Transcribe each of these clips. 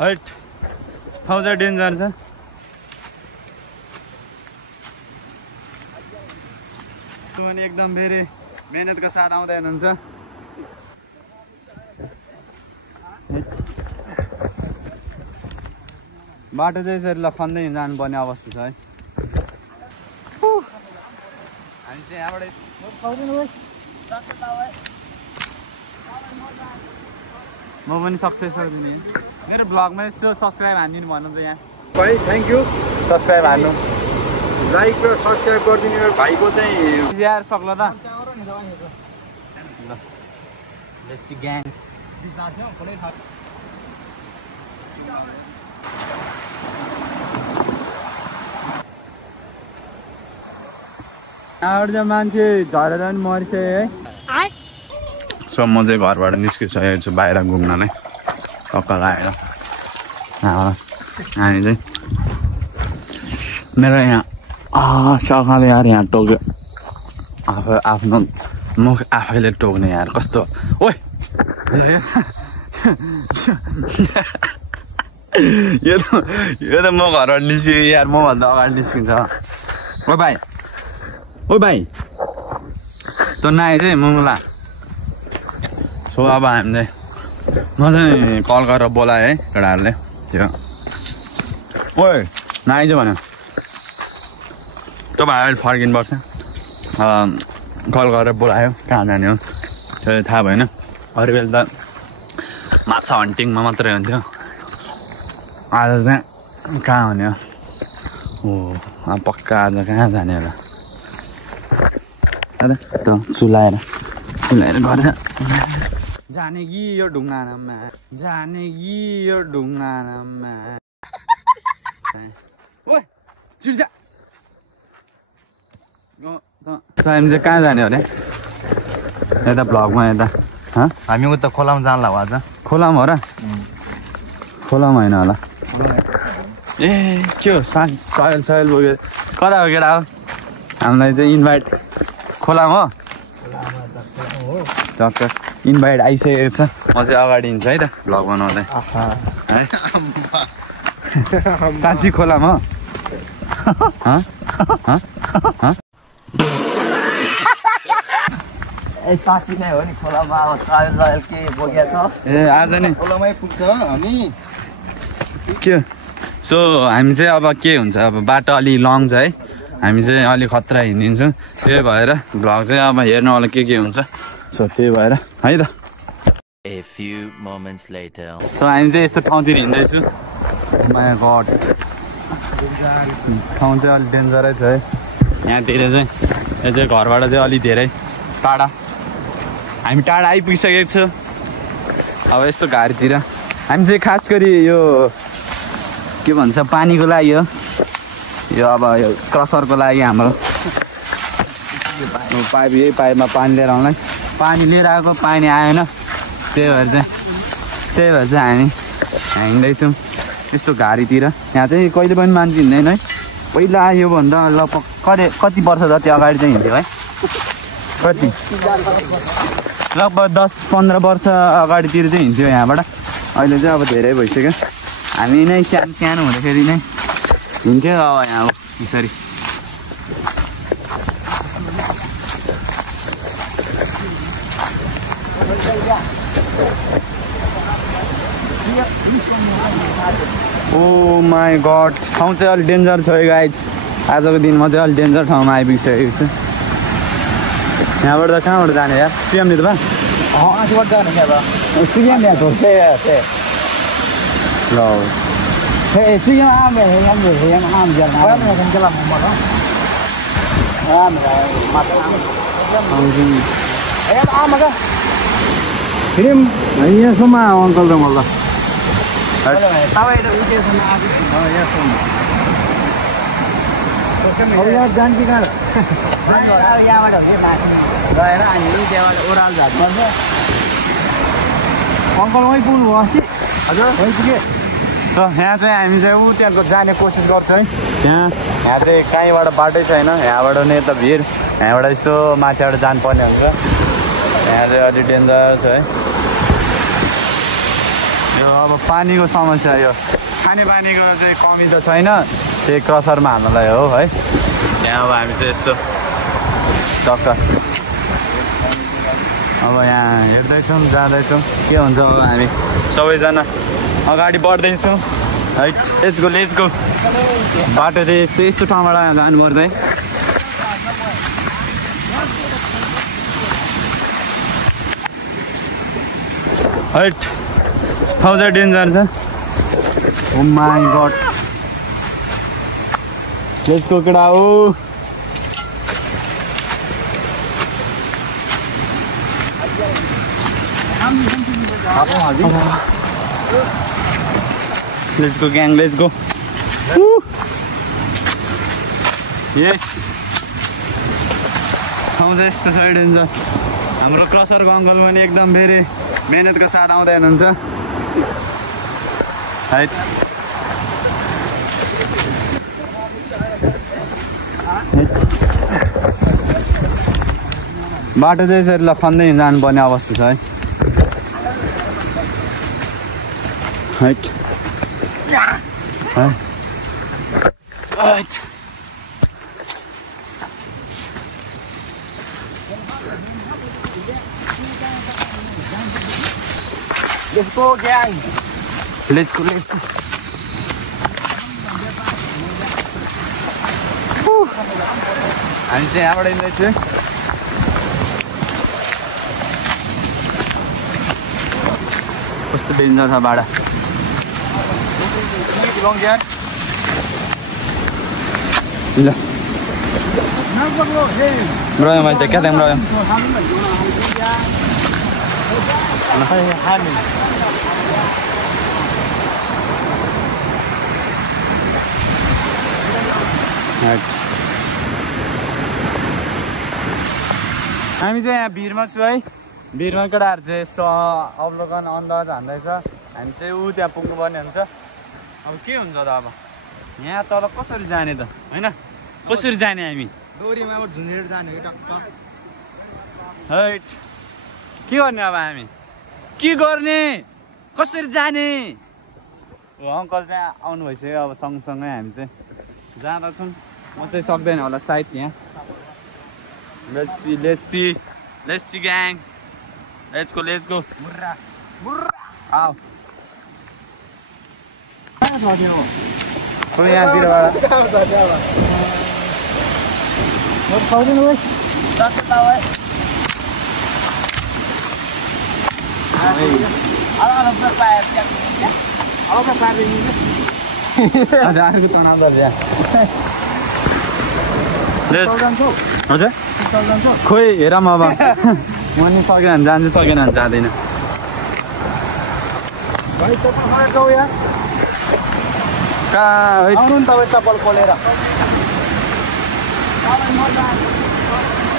Hot ठाउँ चाहिँ danger छ। सुमन एकदम फेरि मेहनतको साथ आउँदै हुनुहुन्छ। बाटो चाहिँ यसरी लखन्दै जानुपर्ने अवस्था छ है। हामी चाहिँ यहाँबाट म पनि सक्सेस सक्दिनँ। मेरो ब्लगमा यसो सब्सक्राइब हानिदिनु भन्नु त यहाँ भाइ थ्याङ्क यू। सब्सक्राइब हान्नु, लाइक र सब्सक्राइब गरिदिनु मेरो भाइको चाहिँ यार सक्ला त देसी ग्याङ। यहाँबाट चाहिँ मान्छे झरेर पनि मरिसक्यो है। सो म चाहिँ घरबाट निस्किसकेको छु बाहिर घुम्नलाई टक्क लगाएर। हामी चाहिँ मेरो यहाँ सकाले यार यहाँ टोक्यो आफ्नो मुख आफैले टोक्ने यार कस्तो। ओइ यो त म घरबाट निस्कियो यार, मभन्दा अगाडि निस्किन्छ। ओ भाइ तँ नआए चाहिँ मुला। सो अब हामीले म चाहिँ कल गरेर बोलाएँ है केटाहरूले त्यो। ओइ नआइज भन्यो तपाईँ अहिले फर्किनुपर्छ। कल गरेर बोलायो, कहाँ जाने हो त्यो थाहा भएन। अरू बेला त माछा हन्टिङमा मात्रै हुन्थ्यो, आज चाहिँ कहाँ हुने हो। पक्का आज कहाँ जाने होला त चुलाएर गरेर जाने कि यो ढुङ्गानामा जाने कि यो ढुङ्गानामा। ओइ चिर्जा हामी चाहिँ कहाँ जाने अरे यता भ्लगमा यता हामी उता खोलामा जान्ला हो आज। खोलामा हो र? खोलामा होइन होला। ए के हो सयल बोक्यो कता हो केटा हो? हामीलाई चाहिँ इन्भाइट खोलामा हो टक्क इन्भाइट आइसकेको छ। म चाहिँ अगाडि हिँड्छु है त भ्लग बनाउँदै है। साँच्ची खोलामा साँच्ची नै हो नि खोलामा अब ट्रायल के बोकेको छ। ए आज नि खोलामै पुग्छ हामी के। सो हामी चाहिँ अब के हुन्छ, अब बाटो अलि लङ छ है, हामी चाहिँ अलिक खतरा हिँडिदिन्छौँ। त्यही भएर भ्लग चाहिँ अब हेर्नु होला के हुन्छ। सो त्यही भएर है त। A few moments later. So हामी चाहिँ यस्तो ठाउँतिर हिँड्दैछु। माय गड ठाउँ चाहिँ अलिक डेन्जरै छ है यहाँतिर चाहिँ। यो चाहिँ घरबाट चाहिँ अलि धेरै टाढा, हामी टाढा आइपुगिसकेको छु। अब यस्तो घारीतिर हामी चाहिँ खास गरी यो के भन्छ पानीको लागि हो यो। अब यो क्रसरको लागि हाम्रो पाइप, यही पाइपमा पानी लिएर आउँलाई। पानी लिएर आएको पानी आएन, त्यही भएर चाहिँ हामी हिँड्दैछौँ यस्तो घारीतिर। यहाँ चाहिँ कहिले पनि मान्छे हिँड्दैन है। पहिला योभन्दा लगभग कति वर्ष जति अगाडि चाहिँ हिँड्थ्यो है, कति लगभग 10-15 वर्ष अगाडितिर चाहिँ हिँड्थ्यो यहाँबाट। अहिले चाहिँ अब धेरै भइसक्यो। हामी नै सानो हुँदाखेरि नै हिँड्थ्यो। अब यहाँ हो यसरी ओ माई गड ठाउँ चाहिँ अलिक डेन्जर छ है गाइज। आजको दिनमा चाहिँ अलिक डेन्जर ठाउँमा आइपुगिसकेको छु। यहाँबाट त कहाँबाट जाने यार? सिएम नि त बा आजबाट जाने क्या अब सिएम यहाँ छोड्छ ल सिएम आम आम जाना यहाँसम्म अङ्कल र मलाई जानकी कहाँ यहाँबाट गएर हामी त्यहाँबाट ओह्रालो झार पर्छ। अङ्कल वहीँ पुग्नु भयो अस्ति हजुर वहीँ पुगेँ। त यहाँ चाहिँ हामी चाहिँ ऊ त्यहाँ जाने कोसिस गर्छ है। यहाँ चाहिँ कहीँबाट बाटै छैन, यहाँबाट नै त भिड, यहाँबाट यसो माथिबाट जानुपर्ने हुन्छ। यहाँ चाहिँ अलिक डेन्जर छ है। यो अब पानीको समस्या यो खानेपानीको चाहिँ कमी त छैन त्यही क्रसरमा हाल्नलाई हो है यहाँ अब हामी चाहिँ यसो टक्क अब यहाँ हेर्दैछौँ जाँदैछौँ के हुन्छ अब हामी सबैजना अगाडि बढ्दैछौँ है लेट्स गो बाटो चाहिँ यस्तो ठाउँबाट जानुपर्छ है हाइट ठाउँ चाहिँ डेन्जर छ ओ माई गॉड लेट्स गो केटा हो let's go gang let's go yes ठाउँ चाहिँ यस्तो छ डेन्जर हाम्रो क्रसरको अङ्कल पनि एकदम धेरै मेहनतको साथ आउँदै हुनुहुन्छ है बाटो चाहिँ यसरी लखन्दै जानुपर्ने अवस्था छ है Let's go gang. Let's go. हामी चाहिँ यहाँबाट हिँड्दैछु कस्तो डेन्जर छ बाडा ल रह्यो मैले चाहिँ क्या त्यहाँ रह्यो हामी चाहिँ यहाँ भिरमा छु है भिरमा केटाहरू चाहिँ यसो अवलोकन अन्दाज हान्दैछ हामी चाहिँ ऊ त्यहाँ पुग्नुपर्ने हुन्छ अब के हुन्छ त अब यहाँ तल कसरी जाने त होइन कसरी जाने हामी डोरीमा अब झुन्डेर जाने हो टक्क हैट के गर्ने अब हामी के गर्ने कसरी जाने अङ्कल चाहिँ आउनु भइसक्यो अब सँगसँगै हामी चाहिँ जाँदैछौँ म चाहिँ सक्दैन होला सायद यहाँ let's see gang let's go आऊ खोइ यहाँतिरबाट अर्को तनाव हजुर खोइ हेरौँ अब म नि सकेन भने जान्छु सकेन भने जाँदैन तपाईँ चप्पल खोलेर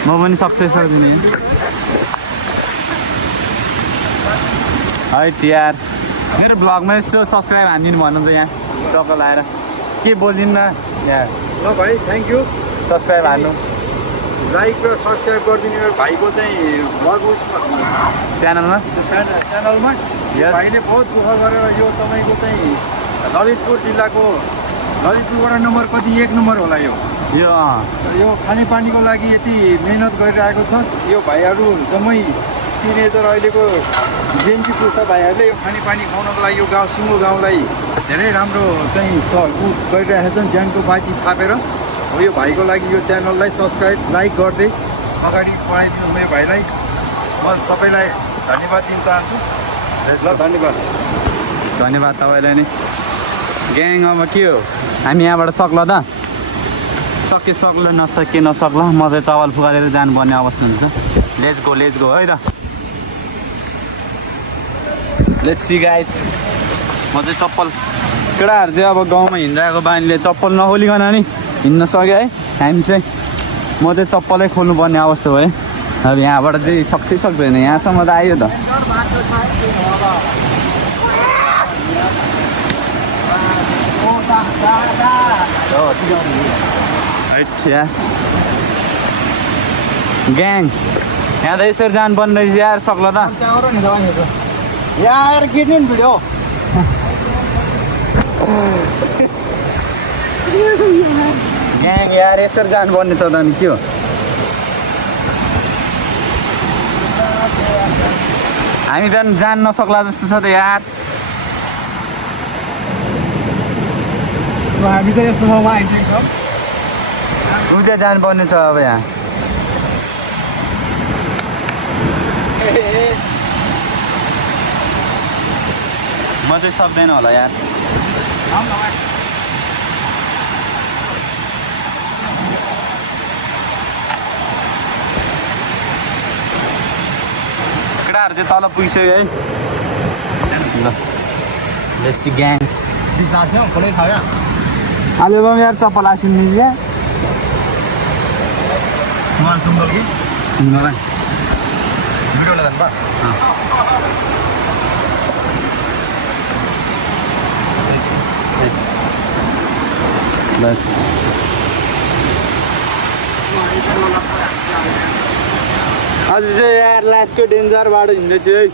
म पनि सक्छु सक्दिनँ है यार मेरो ब्लगमा यसो सब्सक्राइब हानिदिनु भन्नु त यहाँ टक्क लाएर के बोलिदिन्न यहाँ ल भाइ थ्याङ्क यू सब्सक्राइब हान्नु लाइक र सब्सक्राइब गरिदिनु मेरो भाइको चाहिँ ब्लग च्यानलमा भाइले बहुत दुःख गरेर यो तपाईँको चाहिँ ललितपुर जिल्लाको ललितपुरबाट नम्बर कति 1 नम्बर होला यो खानेपानीको लागि यति मेहनत गरिरहेको छ यो भाइहरू जम्मै टिनेजर अहिलेको जेन्जी पुस्ता भाइहरूले यो खानेपानी खुवाउनको लागि यो गाउँ सिङ्गो गाउँलाई धेरै राम्रो चाहिँ गरिरहेका छन् ज्यानको बाजी थापेर हो यो भाइको लागि यो च्यानललाई सब्सक्राइब लाइक गर्दै अगाडि बढाइदिनु यो भाइलाई म सबैलाई धन्यवाद दिन चाहन्छु ल धन्यवाद तपाईँलाई नै ग्याङ अब के हो हामी यहाँबाट सक्ला त सके सक्ला नसके नसक्ला म चाहिँ चवल फुकालेर जानुपर्ने अवस्था हुन्छ लेट्स गो है त लेट्स सी गाइज म चाहिँ चप्पल केटाहरू चाहिँ अब गाउँमा हिँडिरहेको बानीले चप्पल नखोलिकन नि हिँड्न सक्यो है हामी चाहिँ म चाहिँ चप्पलै खोल्नुपर्ने अवस्था भयो अब यहाँबाट चाहिँ सक्छै सक्दैन यहाँसम्म त आयो त ग्याङ यहाँ त यसरी जानुपर्ने रहेछ यार सक्ला त यहाँ आएर खिच्नु नि भिडियो ग्याङ यार यसरी जानुपर्ने छ त अनि के हो हामी त जान नसक्ला जस्तो छ त यार हामी चाहिँ यस्तो ठाउँमा आइपुगेको छौँ उता जानुपर्ने छ अब यहाँ म चाहिँ सक्दैन होला यार केटाहरू चाहिँ तल पुगिसक्यो है ल लेसी ग्याङ आलु बम यार चप्पल आसिनु क्या सिम्बल कि सिङ्गला भिडियोलाई जानु बस आज चाहिँ यार लास्टको डेन्जर बाटो हिँड्दैछु है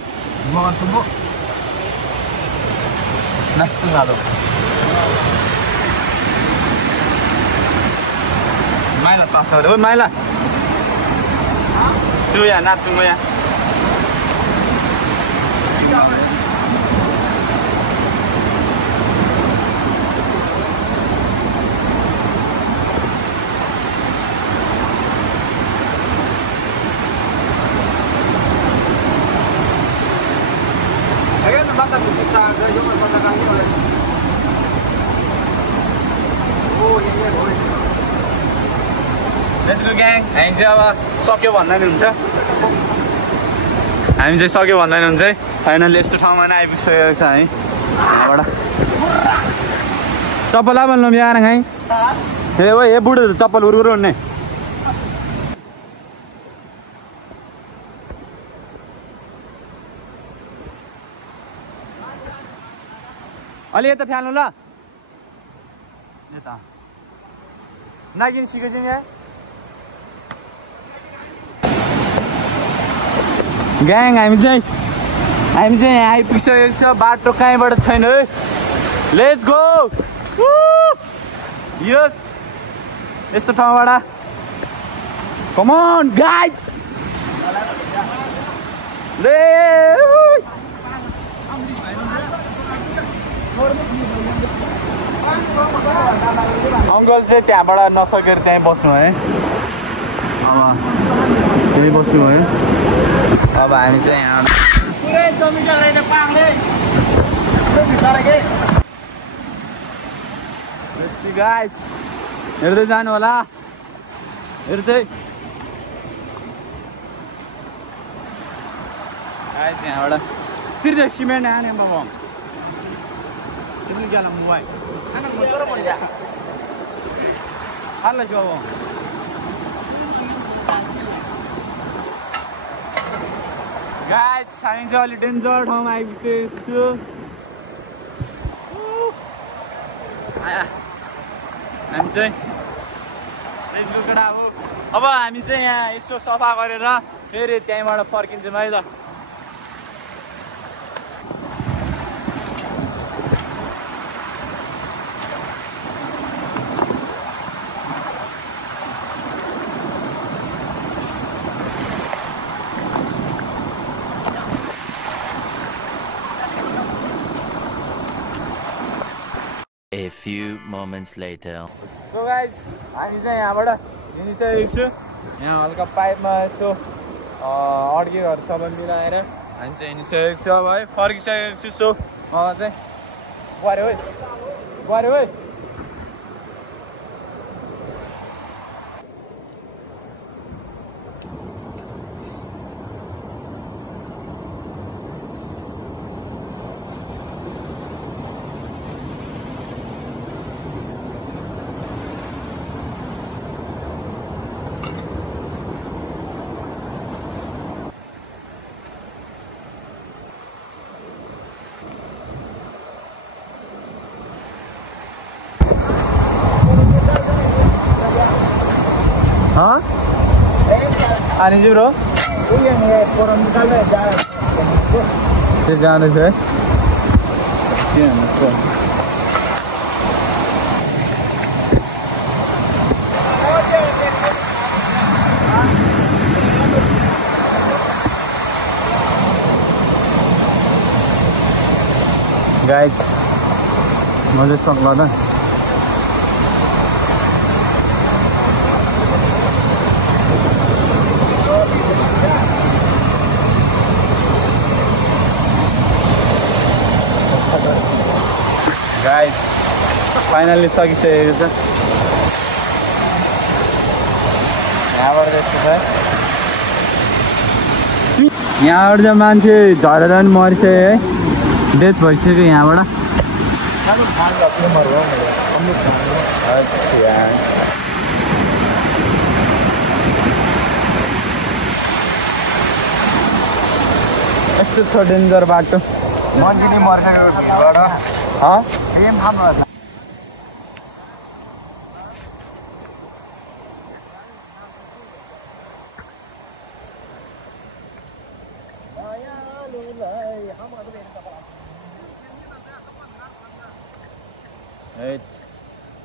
माइला पास गरे ओ माइला छु यहाँ नाच्छु म यहाँ Let's go gang. हामी चाहिँ अब सक्यो भन्दा नि हुन्छ हामी चाहिँ सक्यो भन्दा नि हुन्छ है फाइनली यस्तो ठाउँमा नै आइपुगिसकेको छ हामी यहाँबाट चप्पल आ भन्नु यहाँ खाइ ए ओ ए बुढो चप्पल उर्गुर हुने अलि यता फ्याल्नु ल यता नागिन सिकेछौँ यहाँ ग्याङ हामी चाहिँ यहाँ आइपुगिसकेको छ बाटो कहीँबाट छैन है लेट्स गो यस यस्तो ठाउँबाट कम अन गाइज ले अङ्कल चाहिँ त्यहाँबाट नसकेर त्यहीँ बस्नु है अब त्यहीँ बस्नु है अब हामी चाहिँ यहाँ गाइज हेर्दै जानु होला हेर्दै गाइज यहाँबाट फेरि चाहिँ सिमेन्ट आने बम क्या मोबाइल हाल्ला छु अब गाइज हामी चाहिँ अलि डेन्जर ठाउँमा आइपुगेको छु हामी चाहिँ त्यसको केटा हो अब हामी चाहिँ यहाँ यसो सफा गरेर फेरि त्यहीँबाट फर्किन्छौँ है त A few moments later. So guys, हामी चाहिँ यहाँबाट हिँडिसकेको छु यहाँ हल्का पाइपमा यसो अड्केहरू सबै मिलाएर हामी चाहिँ हिँडिसकेको छु अब है फर्किसकेको छु सो चाहिँ गऱ्यो है हाँ आने जी ब्रो जाने से के भन्नुहोस् गाइज मजा सक्ला त गाइज फाइनली सकिसकेको छ यहाँबाट त्यस्तो छ यहाँबाट चाहिँ मान्छे झरेर पनि मरिसक्यो है डेथ भइसक्यो यहाँबाट यस्तो छ डेन्जर बाटो मान्छे नि मरिसक्यो सेम ठाउँमा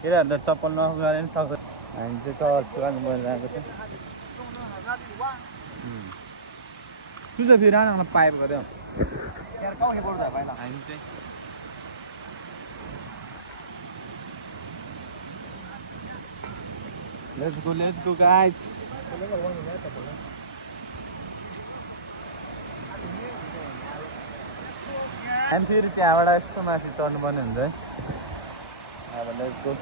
केटाहरू त चप्पल नगरे पनि सक्छ हामी चाहिँ चप्पल पुरानो बनिरहेको छ तुझ फेरि आउन पाइप गऱ्यो हामी चाहिँ Let's go guys. हामी फेरि त्यहाँबाट यस्तो माथि चढ्नुपर्ने हुन्छ है अब let's go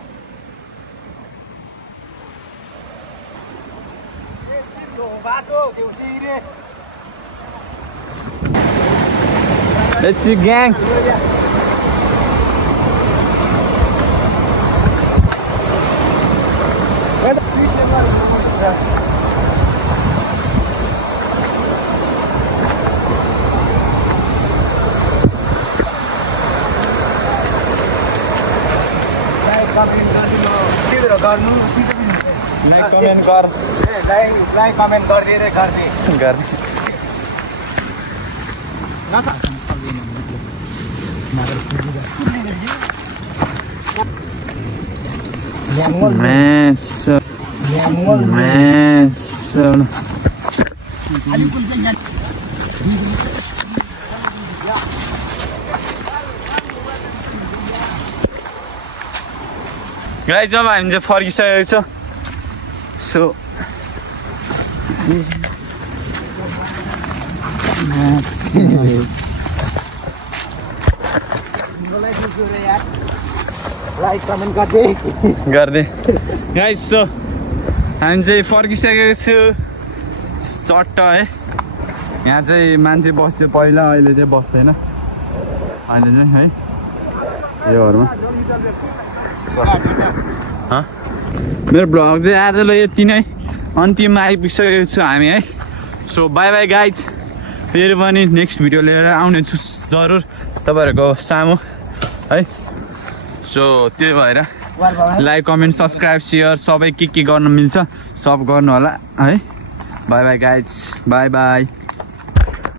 Let's see gang. Like comment गर लाइक कमेन्ट गरिदिएर गर्ने गाइज अब हामी चाहिँ फर्किसकेको छ सो लाइक कमेन्ट गर्दै गाइज सो हामी चाहिँ फर्किसकेको छु चट्ट है यहाँ चाहिँ मान्छे बस्थ्यो पहिला अहिले चाहिँ बस्दैन अहिले चाहिँ है यो घरमा मेरो भ्लग चाहिँ आजलाई यति नै अन्तिममा आइपुगिसकेको छु हामी है सो बाई बाई गाइज फेरि पनि नेक्स्ट भिडियो लिएर आउने छु जरुर तपाईँहरूको सामु है सो त्यही भएर लाइक कमेन्ट सब्सक्राइब सेयर सबै के गर्न मिल्छ सब गर्नु होला है by by guys by by